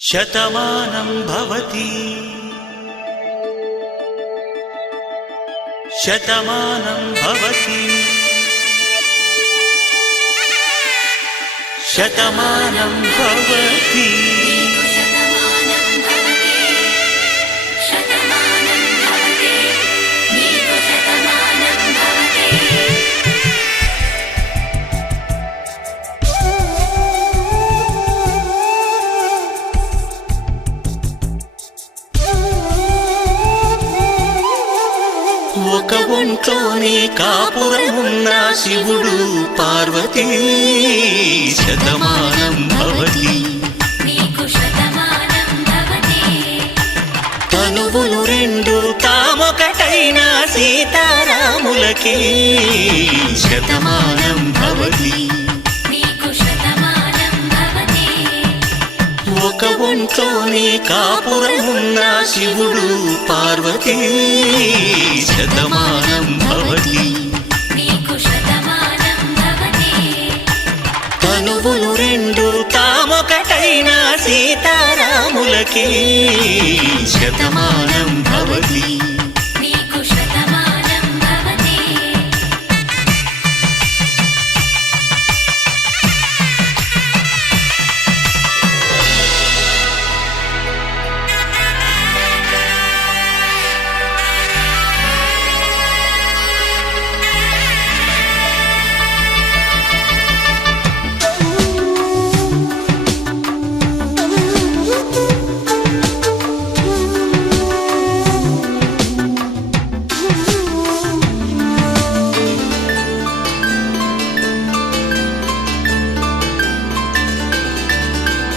శతమానం భవతి శతమానం భవతి శతమానం భవతి ఒక ఒంట్లోనే కాపురమున్న శివుడు పార్వతీ శతమానం భవతి తనువులు రెండు తామొకటైన సీతారాములకి శతమానం భవతి ఒక ఒంట్లోనే కాపురమున్న శివుడు పార్వతీ శతమానం భవతి తనువులు రెండు తామొకటైన సీతారాములకి శతమానం భవతి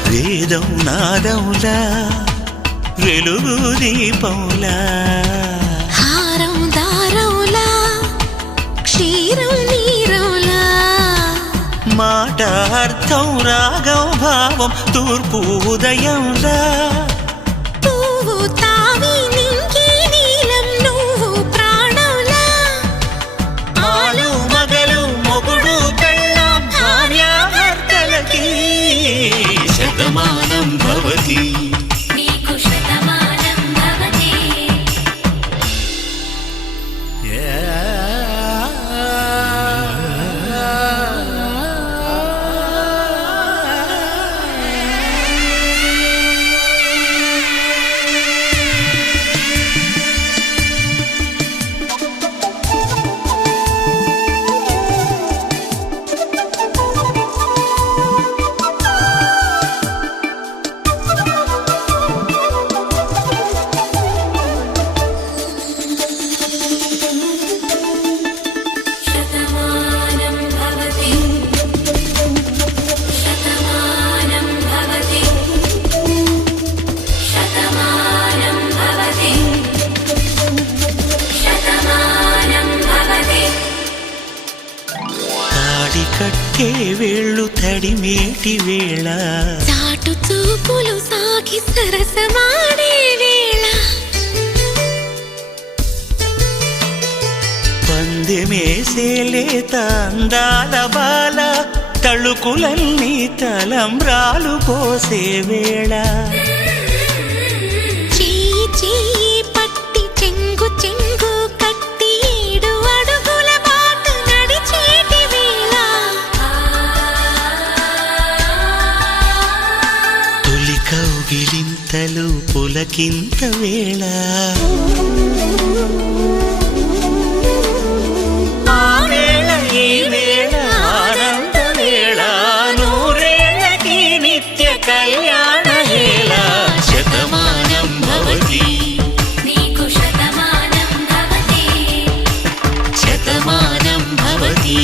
వేదం నాదములా వెలుగు దీపములా హారం దారములా క్షీరం నీరములా మాట అర్థం రాగం భావం తూర్పు ఉదయంలా పువ్వు తావి నింగి నీలం నువ్వు ప్రాణంలా ఆలు మగలు మొగుడు పెళ్ళాం భార్యాభర్తలకి శతమానం భవతి కట్టే వేళ్ళు తడిమేటి వేళ చాటు చూపులు సాగి సరసమాడే వేళ పందెమేసేలేత అందాల బాల తళుకులన్నీ తలంబ్రాలు పోసే వేళ చెయ్యి చెయ్యి పట్టి చెంగు చెంగు కట్టి 7 అడుగుల బాటు నడిచేటి వేళ తొలి కౌగిలింతలు పులకింత వేళ ఆ వేళ ఈ వేళ ఆనంద వేళ నూరేళ్ళకి నిత్య కళ్యాణ వేళ శతమానం భవతి శతమానం భవతి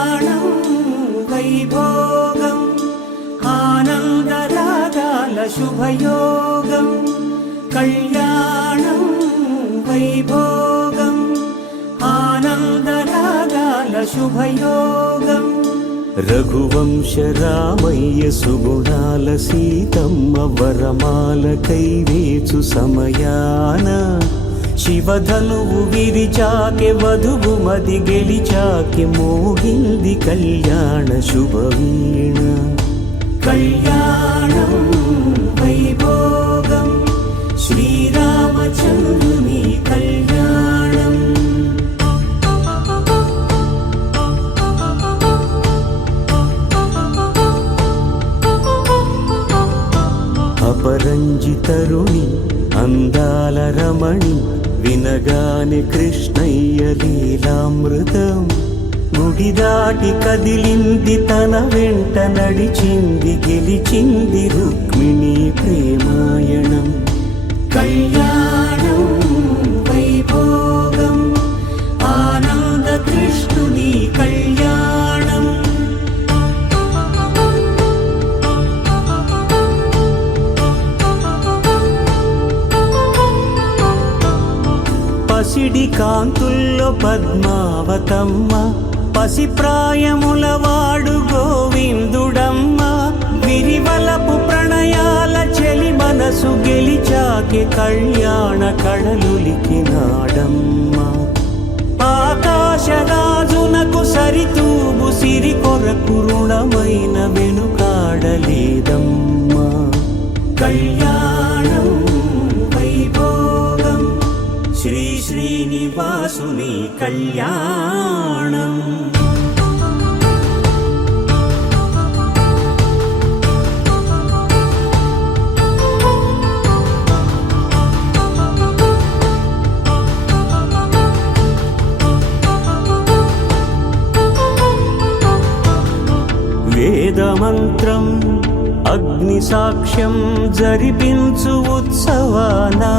కళ్యాణం వైభోగం ఆనందరాగాల శుభయోగం కళ్యాణం వైభోగం ఆనందరాగాల శుభయోగం రఘువంశ రామయ్య సుగుణాల సీతమ్మ వరమాల కైవేచు సమయాన శివధనువు విరిచాకె వధువు మది గెలిచాకె మోగింది కళ్యాణ శుభవీణ కళ్యాణం వైభోగం శ్రీరామచంద్రుని కళ్యాణం అపరంజి తరుణి అందాల రమణి వినగానే కృష్ణయ్య లీలామృతం గుడి దాటి కదిలింది తన వెంట నడిచింది గెలిచింది రుక్మిణి ప్రేమాయణం కళ్యాణం వైభోగం ఆనంద కృష్ణుని కళ్యాణం పసిడి కాంతుల్లో పద్మావతమ్మ పసిప్రాయముల వాడు గోవిందుడమ్మ విరివలపు ప్రణయాల చెలి మనసు గెలిచాకె కళ్యాణ కళలులికినాడమ్మ ఆకాశరాజునకు సరితూబు సిరి కొరకు రుణమైన వెనుకాడలేదమ్మ కళ్యాణం వైభోగం శ్రీ శ్రీనివాసుని కళ్యాణం వేదమంత్రం అగ్ని సాక్ష్యం జరిపించు ఉత్సవానా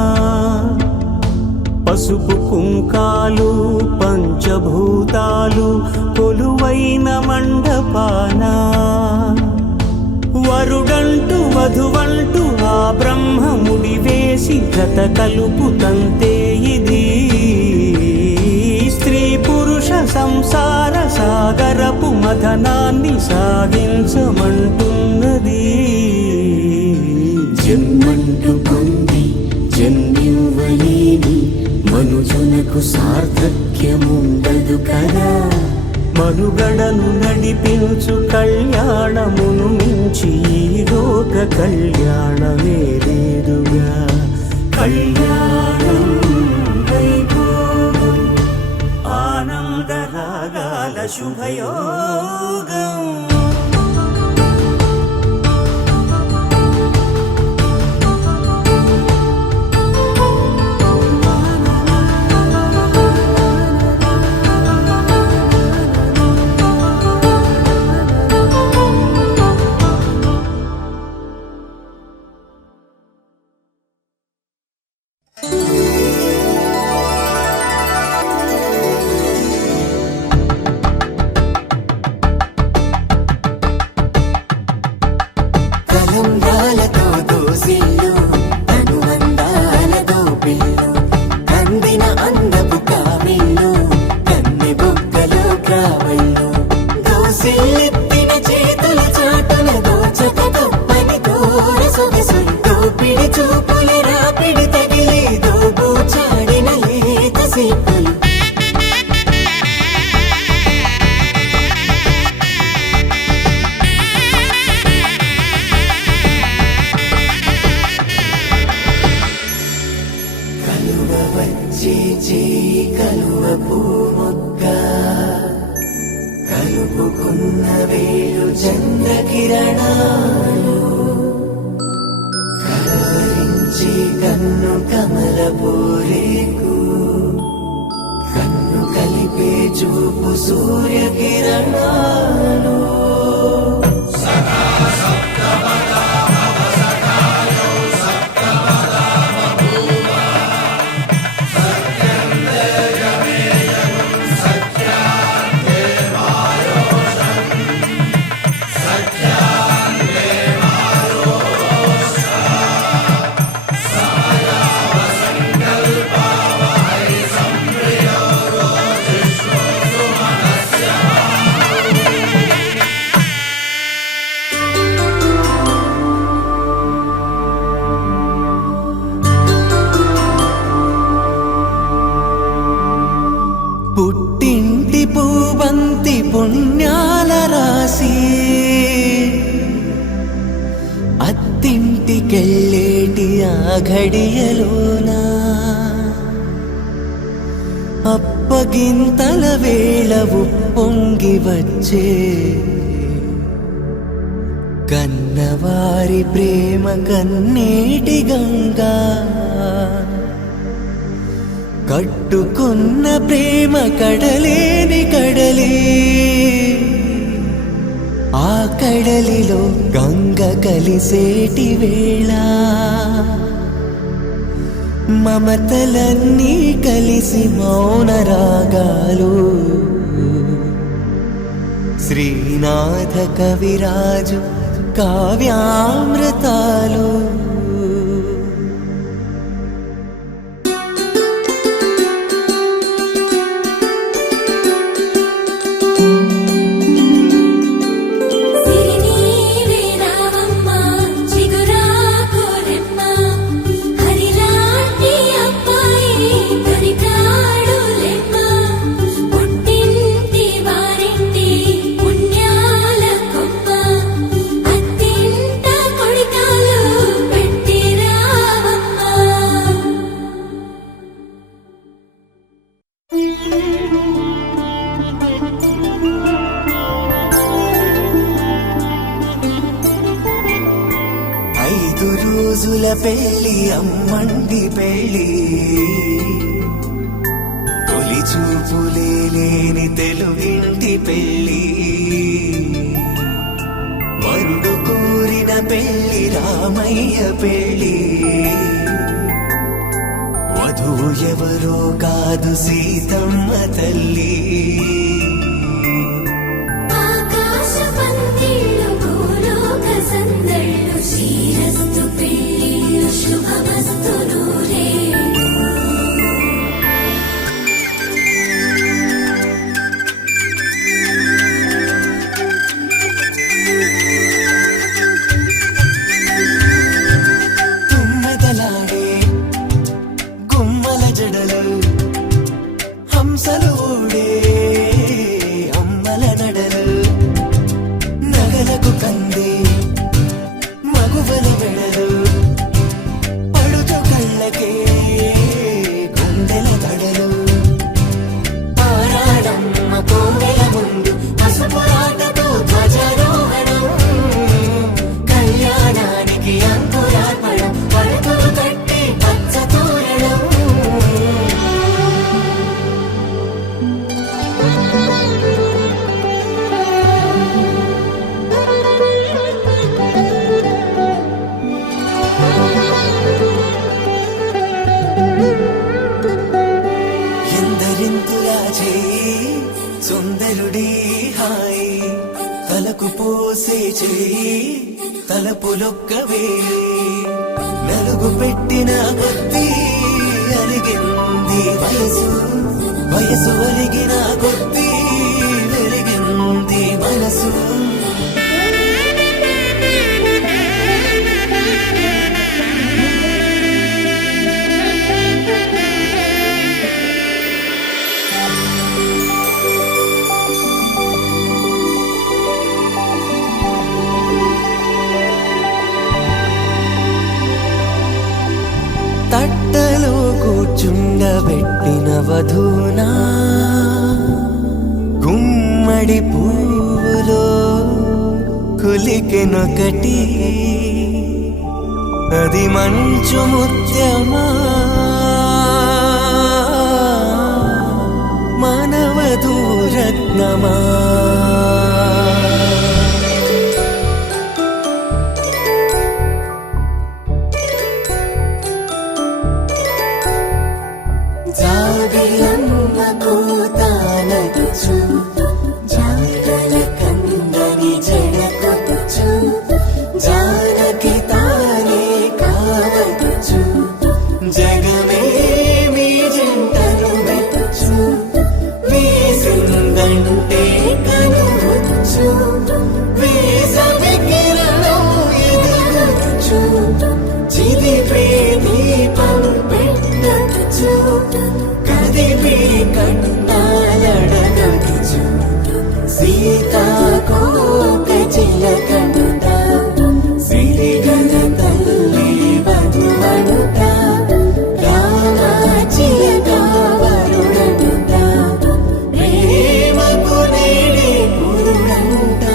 పసుపు కుంకాలు పంచభూతాలు కొలువైన మండపాన వరుడంటూ వధువంటూ ఆ బ్రహ్మముడి వేసి జత కలుపు తంతే ఇది స్త్రీ పురుష సంసార సాగరపు మథనాన్ని సాగించమంటున్నది జన్మంటూ పొంది జన్మివ్వలేని మనుజునకు సార్థక్యముండదు కదా మనుగడను నడిపించు కళ్యాణమును మించి ఈ లోక కళ్యాణమే లేదుగా కళ్యాణం వైభోగం ఆనందరాగాల శుభయోగం కలుపుకున్న వేలు చంద్రకిరణాలు కలవరించి కన్ను కమలపూరేకు కన్ను కలిపే చూపు సూర్యకిరణాలు పుణ్యాల రాసి అత్తింటికెళ్ళేటి ఆ ఘడియలోనా అప్పగింతల వేళ ఉప్పొంగి వచ్చే కన్నవారి ప్రేమ కన్నీటి గంగా కట్టుకున్న ప్రేమ కడలేని కడలి ఆ కడలిలో గంగ కలిసేటి వేళ మమతలన్నీ కలిసి మౌన రాగాలు శ్రీనాథ కవిరాజు కావ్యామృతాలు రోజుల పెళ్లి అమ్మండి పెళ్లి తొలి చూపులే లేని తెలుగింటి పెళ్లి వరుడు కోరిన పెళ్లి రామయ్య పెళ్లి వధువు ఎవరో కాదు సీతమ్మ తల్లి శ్రీరస్తు పెళ్ళిళ్ళు శుభమస్తు నూరే తుమ్మెదలాడే గుమ్మల జడలు హంసలు ఊడే అమ్మల నడలు నగలకు కందే మగువల వెడలు పడుచు కళ్ళకే గుండెల తడలు పారాడమ్మ కోవెల ముందు పసుపు ఆటతో ధ్వజారోహణం కళ్యాణానికి అంకురార్పణం పడుతులు కట్టి పచ్చ తోరణం ఎందరింతులా చేయి సుందరుడి హాయి తలకు పోసే చేయి తలపులొక్కవే నలుగు పెట్టిన కొద్దీ అలిగింది వయసు వయసు అలిగిన కొద్దీ వెలిగింది మనసు తట్టలో కూర్చుండబెట్టిన వధూనా గుమ్మడి పువ్వులో కులికెనొకటి అది మంచు ముత్యమా మానవధూ రత్నమా జాబిలమ్మ కూతానదుచు జాగల కందని జడకొట్టుచు జానకి తానే కావదుచు జగమే మీ జంటను వెతుచు వేసిందంటే కను సీతాకోక చిలకంట సిరిగల తల్లి వధువనుట రామ చిలక వరుడంట ప్రేమకు నేడే పురుడంట.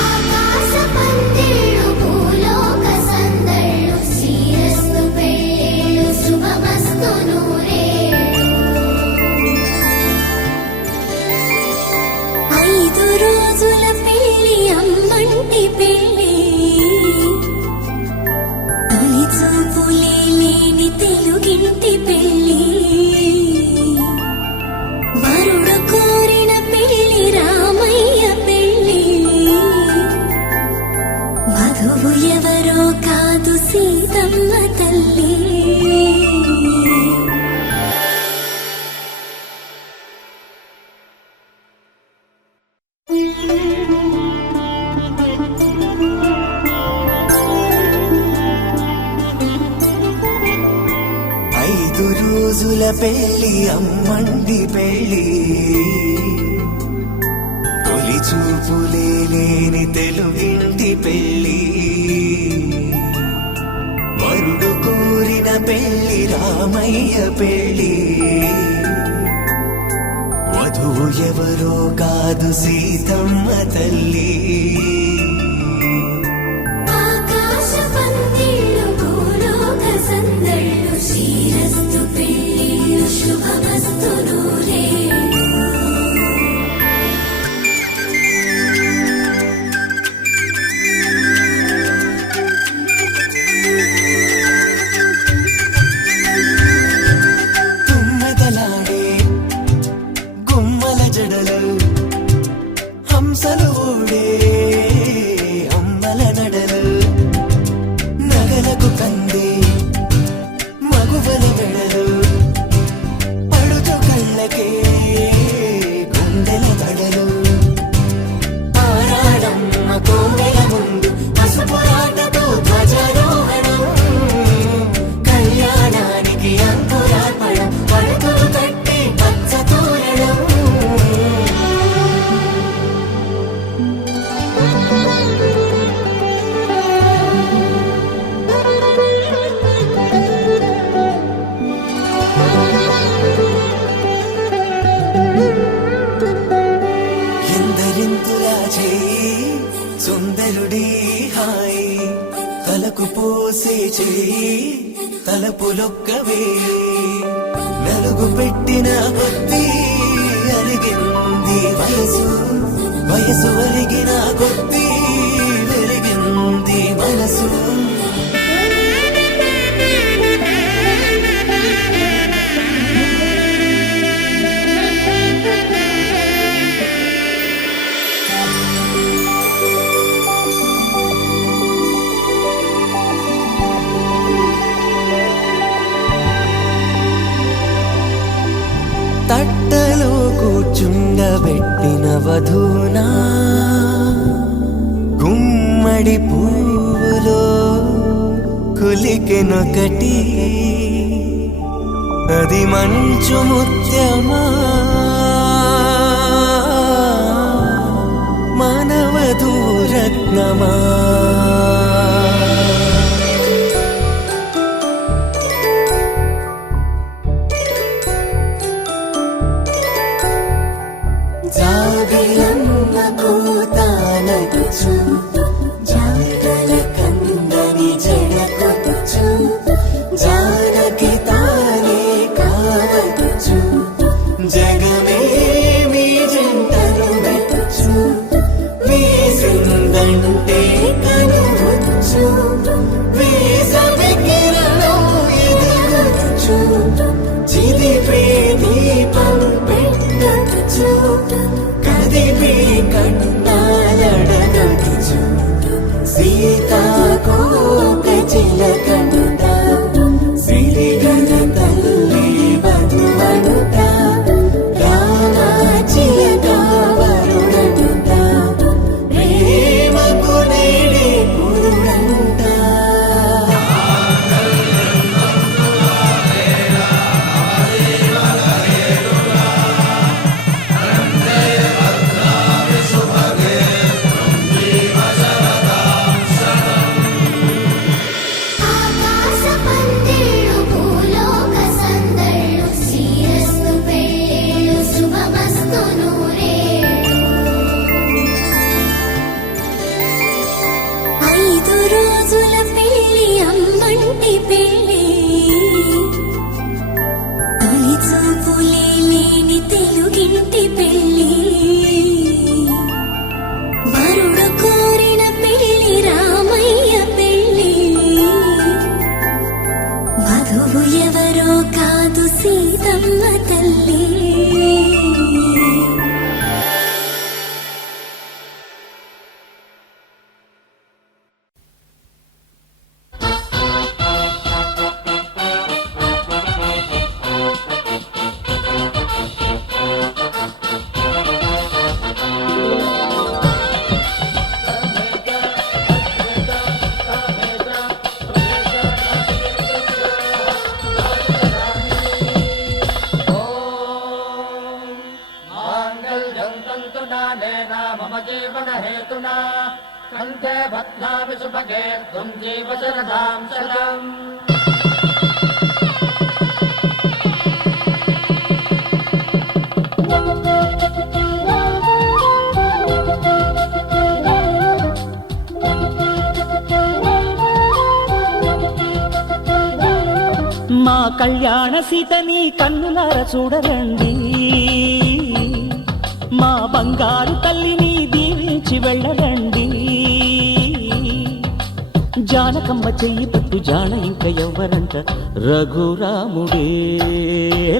ఆకాశ పందిళ్ళు భూలోక సందళ్ళు శ్రీరస్తు పెళ్ళిళ్ళు శుభమస్తు నూరేళ్ళు. 5 రోజుల పెళ్ళి అమ్మంటి పెళ్ళి తొలి చూపులే లేని తెలుగింటి పెళ్ళి వరుడు కోరిన పెళ్ళి రామయ్య పెళ్ళి వధువు ఎవరో కాదు సీతమ్మ తల్లి. ఐదు రోజుల పెళ్లి అమ్మండి పెళ్లి తొలి చూపులే లేని తెలుగింటి పెళ్లి వరుడు కోరిన పెళ్లి రామయ్య పెళ్లి వధువు ఎవరో కాదు సీతమ్మ తల్లి. ఆకాశ పందిళ్ళు భూలోక సందళ్ళు శ్రీరస్తు పెళ్ళిళ్ళు శుభమస్తు నూరేళ్ళు. తుమ్మెదలాడే గుమ్మల జడలు హంసలు ఓడే అమ్మల నడలు నగలకు కందే మగువల వెడలు పడుచు కళ్ళకే గుండెల తడలు ఆరాడమ్మ కోవెల ముందు పసుపురాటతో ధ్వజారోహణం కళ్యాణానికి అంకురార్పణం పడుతులు కట్టి పచ్చ తోరణం. ఎందరింతులా చేయి సుందరుడి హాయి తలకు పోసే చేయి తలపులొక్కవే నలుగు పెట్టిన కొద్దీ అరిగింది వయసు వయసు అరిగిన కొద్దీ వెలిగింది మనసు. తట్టలో కూర్చుండబెట్టిన వధూనా గుమ్మడి పువ్వులో కులికెనొకటి అది మంచు ముత్యమా మానవధూ రత్నమా. జాబిలమ్మ కూతానగుచు జాగల కందని జడకొచ్చు జానకి తానే కావగుచు జగమ మొదటి పెళ్ళి తొలి చూపులే లేని తెలుగింటి పెళ్ళి వరుడు కోరిన పెళ్ళి రామయ్య పెళ్ళి వధువు ఎవరో కాదు సీతమ్మ తల్లి मम जीवन हेतुना कंठे बध्नामि सुभगे त्वं जीव शरदां शरम् మా కళ్యాణ సీతని కన్నులార చూడరండి, మా బంగారు తల్లిని దీవించి వెళ్ళరండి. జానకమ్మ చెయ్యి పట్టు జాన ఇంక ఎవ్వరంట, రఘురాముడే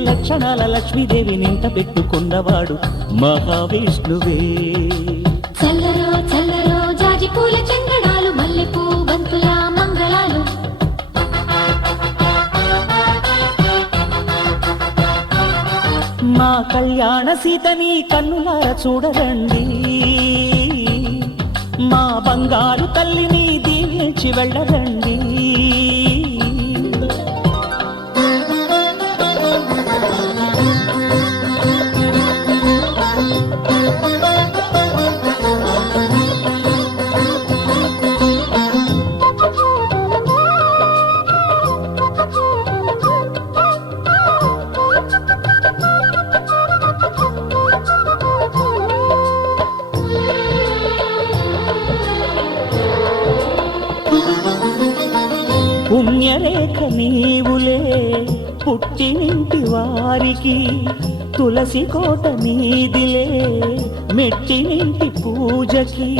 లక్షణాల లక్ష్మీదేవి నింట పెట్టుకున్నవాడు మహావిష్ణువే. చల్లరో చల్లరో జాజి పూల చందనాలు మల్లెపూ బంతుల మంగళాలు మా కళ్యాణ సీతని కన్నులార చూడరండి, మా బంగారు తల్లిని దీవించి వెళ్ళరండి. పుణ్యరేఖ నీవులే పుట్టినింటి వారికి, తులసి కోట నీదిలే మెట్టినింటి పూజకి.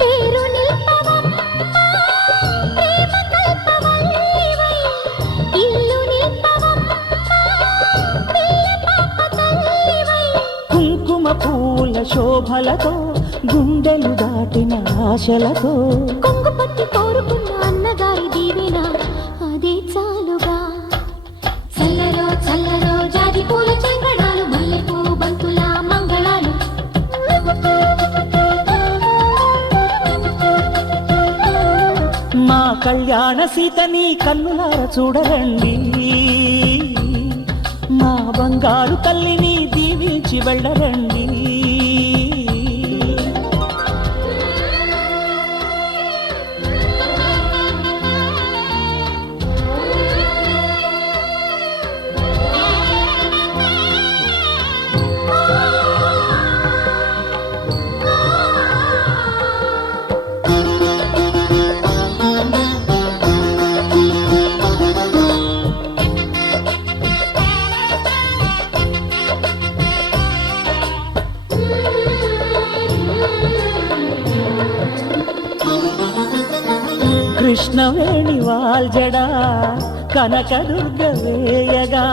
పేరు నిల్పవమ్మ ప్రేమ కల్పవల్లివై, ఇల్లు నిల్పవమ్మ పిల్ల పాప తల్లివై. కుంకుమ పూల శోభలతో గుండెలు దాటిన ఆశలతో, కొంగు పట్టి కోరుకున్న అన్నగారి దీవెన అదే చాలుగా. చల్లరో చల్లరో జాజి పూల చందనాలు మల్లెపూ బంతుల మంగళాలు మా కళ్యాణ సీతని కన్నులార చూడరండి, మా బంగారు తల్లిని దీవించి వెళ్ళరండి. కృష్ణవేణి వాల్జడా కనకదుర్గ వేయగా,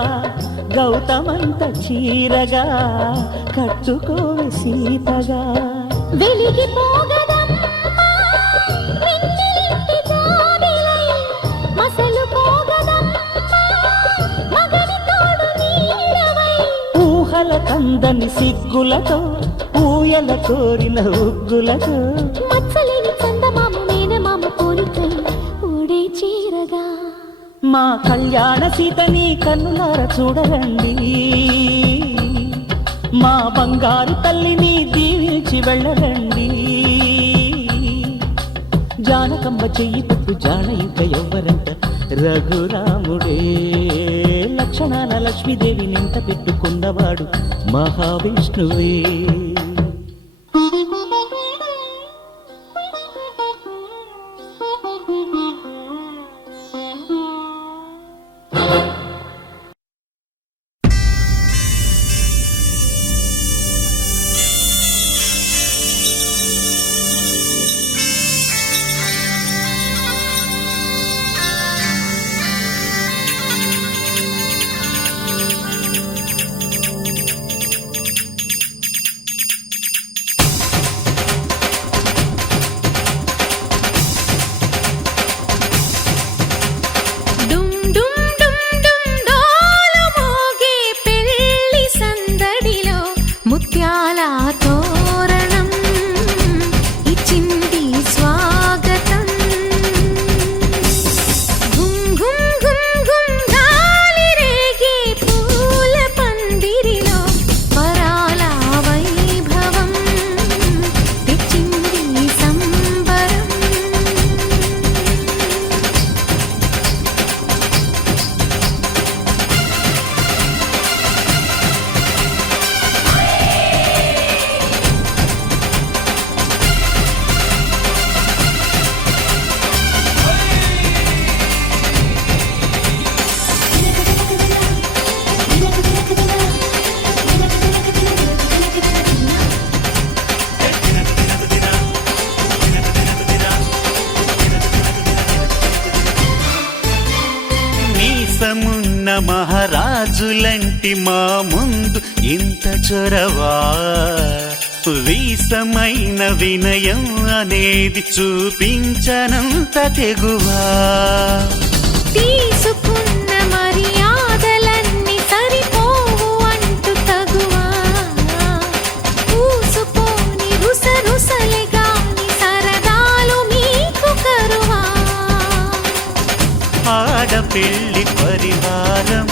గౌతమంత చీరగా కట్టుకోవి సీతగా. వెలిగిపోగదమ్మా మిన్నిలింటి జాబిలై, మసలుపోగదమ్మా మగని తోడు నీడవై. ఊహల కందని సిగ్గులతో ఊయల కోరిన ఉగ్గులతో, మచ్చలేని చందమామ మేనమామ పోలికై ఊడే చీరగా. మా కళ్యాణ సీతని కన్నులార చూడరండి, మా బంగారు తల్లిని దీవించి వెళ్ళరండి. జానకమ్మ చెయ్యి పట్టు జాన ఇంక ఎవ్వరంట, రఘురాముడే లక్షణాల లక్ష్మీదేవి నింట పెట్టుకున్నవాడు మహావిష్ణువే. మహారాజులంటి మా ముందు ఇంత చొరవా, వీసమైన వినయం అనేది చూపించనంత తెగువా. తీసుకున్న మర్యాదలన్నీ సరిపోవు అంటూ తగువా, పూసుకొని రుసరుసలే గాని సరదాలు మీకు కరువా. ఆడపిల్లి పరివారం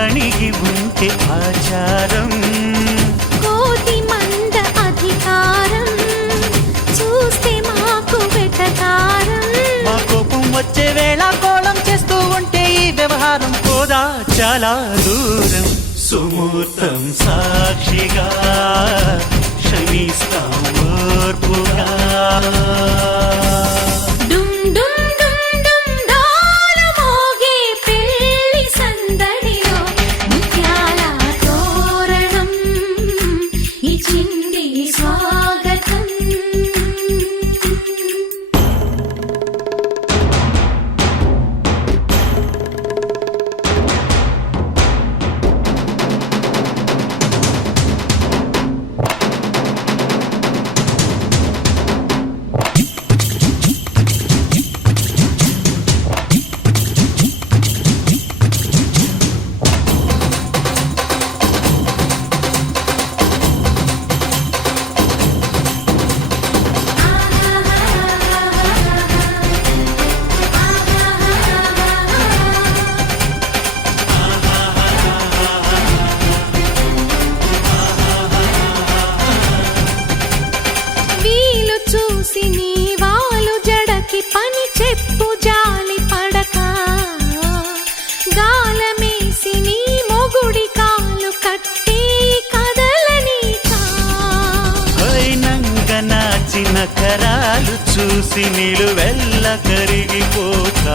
అణిగి ఉంటే ఆచారం, కోటి మంద అధికారం చూస్తే మాకు వెటకారం. మా కోపం వచ్చే వేళ కోళం చేస్తూ ఉంటే ఈ వ్యవహారం పోదా చాలా దూరం. సుమూర్తం సాక్షిగా క్షమిస్తాం ఓర్పుగా. డుమ్ డుమ్ డుమ్ డుమ్ డోలు మోగే పెళ్లి సందడిలో ముత్యాల తోరణం ఇచ్చింది స్వాగతం. వీలు చూసి నీ వాలు జడకి పని చెప్పు జాలి పడక, గాలమేసి నీ మొగుడి కాలు కట్టి కదలనీకా. అయినంగ నాచిన కరాలు చూసి నిలువెల్ల కరిగిపోక,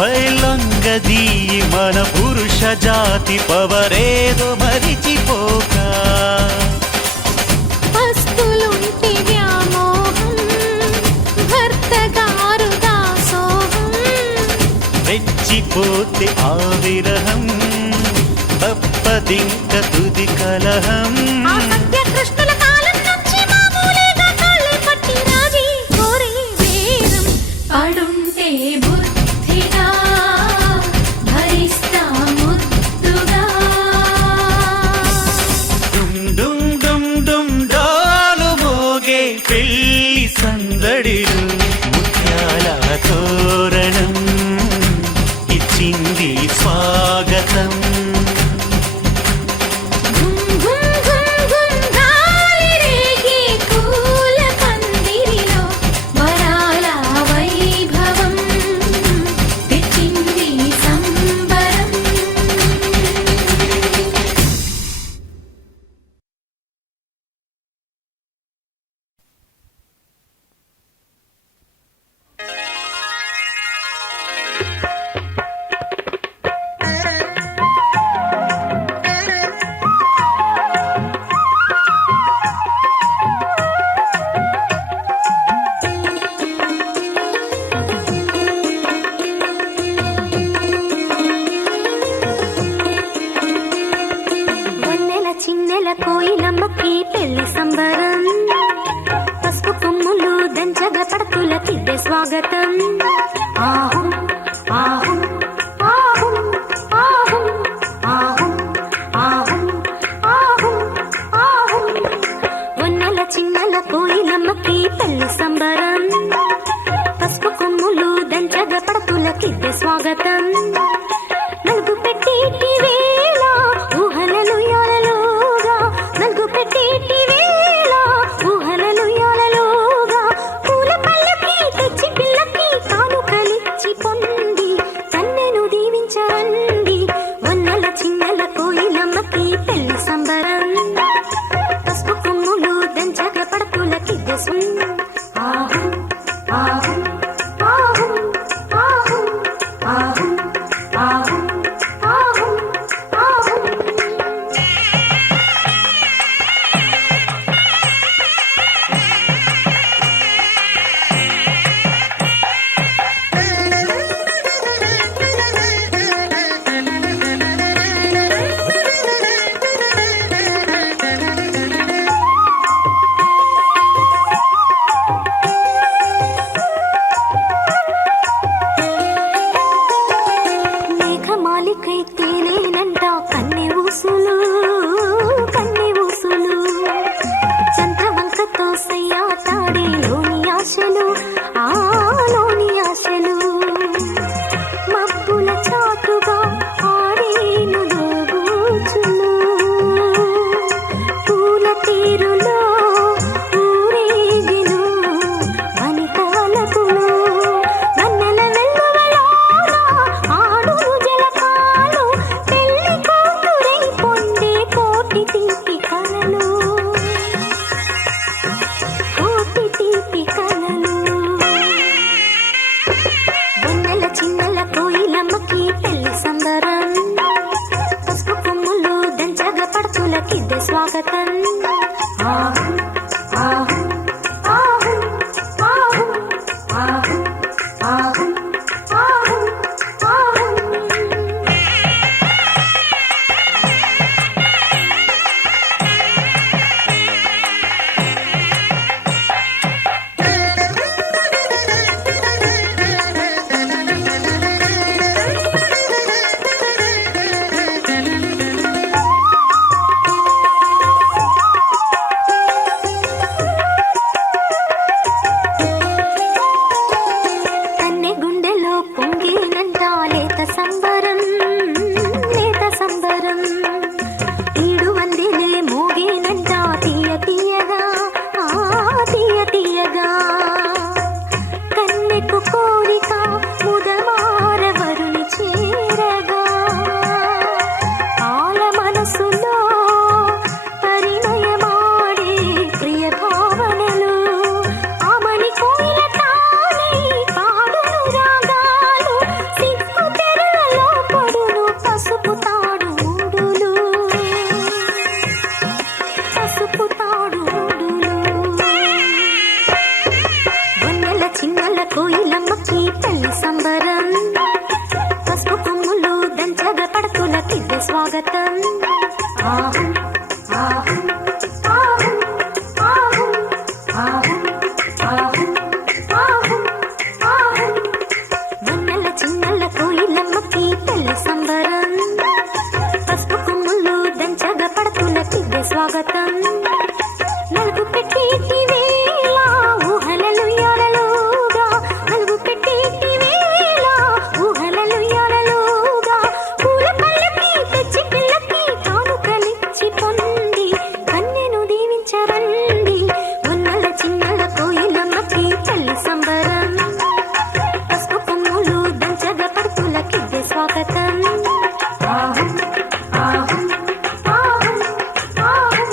హైలొంగదీయి మన పురుష జాతి పవరేదో మరిచిపోక. పస్తులుంటి వ్యామోహం భర్త గారు దాసోహం, రెచ్చిపోతే ఆ విరహం తప్పదింక తుది కలహం. ఆ సత్యకృష్ణుల కాలం నుంచి మామూలుగా కాళ్ళే పట్టి రాజీ కోరే వేరం పడుంటే బుద్ధిగా భరిస్తా ముద్దుగా. డుమ్ డుమ్ డుమ్ డుమ్ డోలు మోగే పెళ్లి సందడిలు ముత్యాల తోరణం ఇచ్చింది స్వాగతం. ఘుమ్ ఘుమ్ ఘుమ్ ఘుమ్ గాలి రేగే పూల పందిరిలో వరాల వైభవం తెచ్చింది సంబరం. వన్నెల చిన్నెల కోయిలమ్మకి పెళ్లి సంబరం, పసుపు కొమ్ములు దంచగ పడతులకిద్దే స్వాగతం. ఆహుం ఆహుం ఆహుం ఆహుం ఆహుం ఆహుం ఆహుం ఆహుం. వన్నెల చిన్నెల కోయిలమ్మకి పెళ్లి సంబరం, పసుపు కొమ్ములు దంచగ పడతులకిద్దే స్వాగతం. నలుగు పెట్టేటి వేళ ఊహలలు యాలలోగా, నలుగు పెట్టేటి వేళ ఊహలలు యాలలోగా, పూల పల్లకి తెచ్చి పిల్లకి కానుకలిచ్చి పొంది కన్నెను దీవించండి. వన్నెల చిన్నెల కోయిలమ్మకి పెళ్లి సంబరం, పసుపు కొమ్ములు దంచగ పడతులకిద్దే ఆహుం ఆహుం ఆహుం ఆహుం ఆహుం ఆహుం ఆహుం ఆహుం. పెట్టేటి వేళ ఊహలలు యాలలుగా నలుగు పెట్టేటి వేళ ఊహలలు యాలలుగా పూల పళ్ళకి తెచ్చి పిల్లకి కానుకలిచ్చి పొంది కన్నెను దీవించరండి వన్నెల చిన్నెల కోయిలమ్మకి పెళ్లి సంబరం పసుపు కొమ్ములు దంచగా పడుతులకిద్దే స్వాగతం ఆహం ఆహం ఆహం ఆహం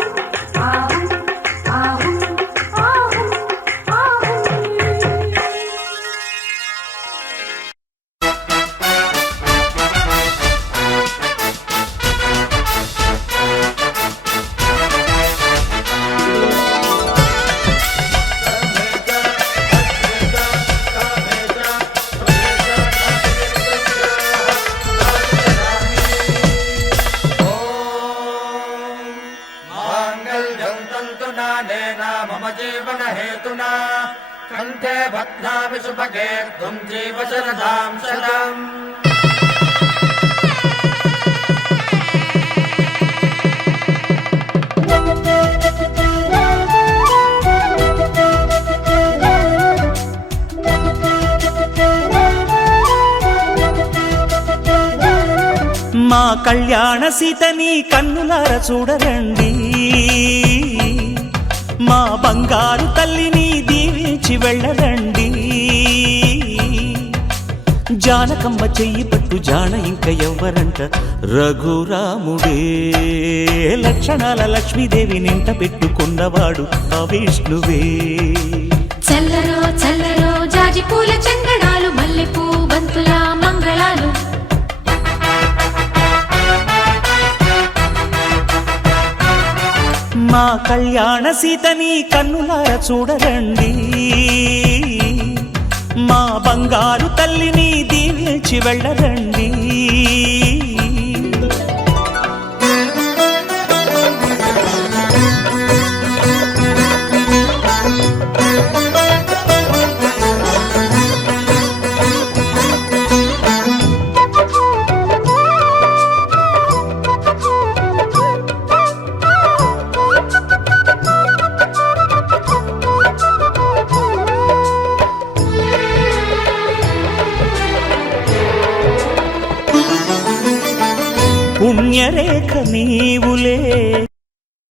ఆహం ఆహం ఆహం ఆహం माङ्गल्यं तन्तुनानेन मम जीवनहेतुना कण्ठे बध्नामि सुभगे त्वं जीव शरदां शतम् మా కళ్యాణ సీతని కన్నులార చూడరండి మా బంగారు తల్లిని దీవించి వెళ్ళరండి జానకమ్మ చెయ్యి పట్టు జాన ఇంక ఎవ్వరంట రఘురాముడే లక్షణాల లక్ష్మీదేవి నింట పెట్టుకున్నవాడు ఆ విష్ణువే చల్లరో చల్లరో జాజి పూల చందనాలు మల్లెపూ బంతుల మంగళాలు మా కళ్యాణ సీతని కన్నులార చూడరండి మా బంగారు తల్లిని దీవించి వెళ్ళరండి పుణ్యరేఖ నీవులే